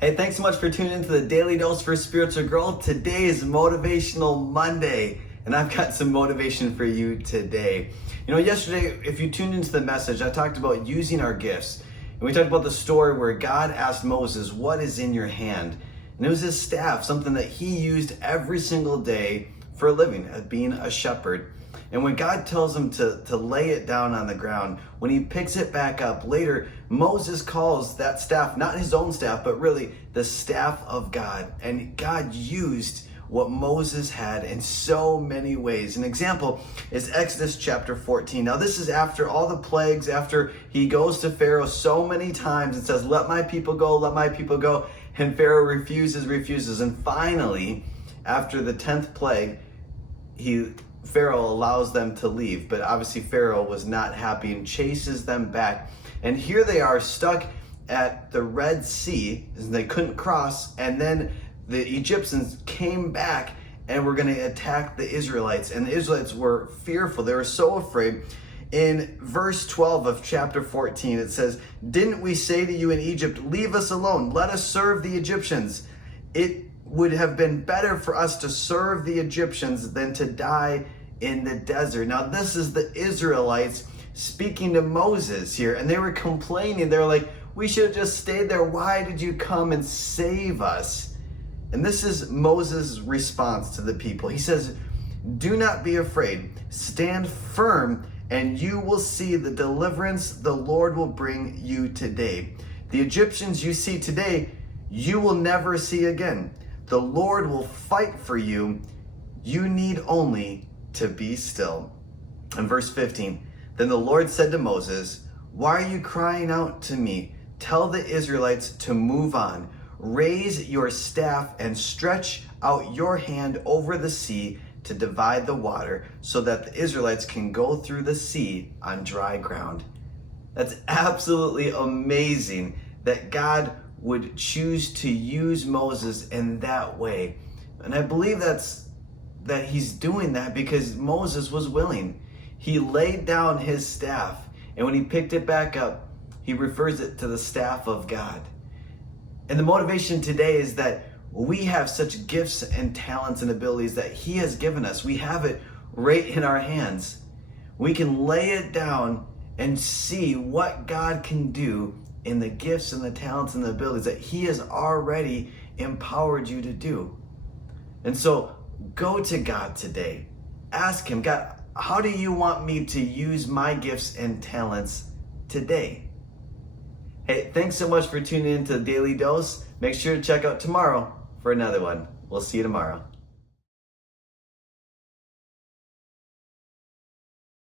Hey, thanks so much for tuning into the Daily Dose for Spiritual Growth. Today is Motivational Monday, and I've got some motivation for you today. You know, yesterday, if you tuned into the message, I talked about using our gifts. And we talked about the story where God asked Moses, "What is in your hand?" And it was his staff, something that he used every single day for a living, as being a shepherd. And when God tells him to lay it down on the ground, when he picks it back up later, Moses calls that staff, not his own staff, but really the staff of God. And God used what Moses had in so many ways. An example is Exodus chapter 14. Now this is after all the plagues, after he goes to Pharaoh so many times and says, "Let my people go, let my people go." And Pharaoh refuses. And finally, after the 10th plague, Pharaoh allows them to leave, but obviously Pharaoh was not happy and chases them back. And here they are stuck at the Red Sea, and they couldn't cross, and then the Egyptians came back and were going to attack the Israelites, and the Israelites were fearful. They were so afraid. In verse 12 of chapter 14, it says, "Didn't we say to you in Egypt, 'Leave us alone, let us serve the Egyptians'? It would have been better for us to serve the Egyptians than to die in the desert." Now this is the Israelites speaking to Moses here, and they were complaining. They're like, "We should have just stayed there. Why did you come and save us?" And this is Moses' response to the people. He says, "Do not be afraid. Stand firm, and you will see the deliverance the Lord will bring you today. The Egyptians you see today, you will never see again. The Lord will fight for you. You need only to be still." In verse 15, "Then the Lord said to Moses, 'Why are you crying out to me? Tell the Israelites to move on. Raise your staff and stretch out your hand over the sea to divide the water so that the Israelites can go through the sea on dry ground.'" That's absolutely amazing that God would choose to use Moses in that way. And I believe that he's doing that because Moses was willing. He laid down his staff, and when he picked it back up, he refers it to the staff of God. And the motivation today is that we have such gifts and talents and abilities that he has given us. We have it right in our hands. We can lay it down and see what God can do in the gifts and the talents and the abilities that he has already empowered you to do. And so go to God today. Ask him, "God, how do you want me to use my gifts and talents today?" Hey, thanks so much for tuning in to the Daily Dose. Make sure to check out tomorrow for another one. We'll see you tomorrow.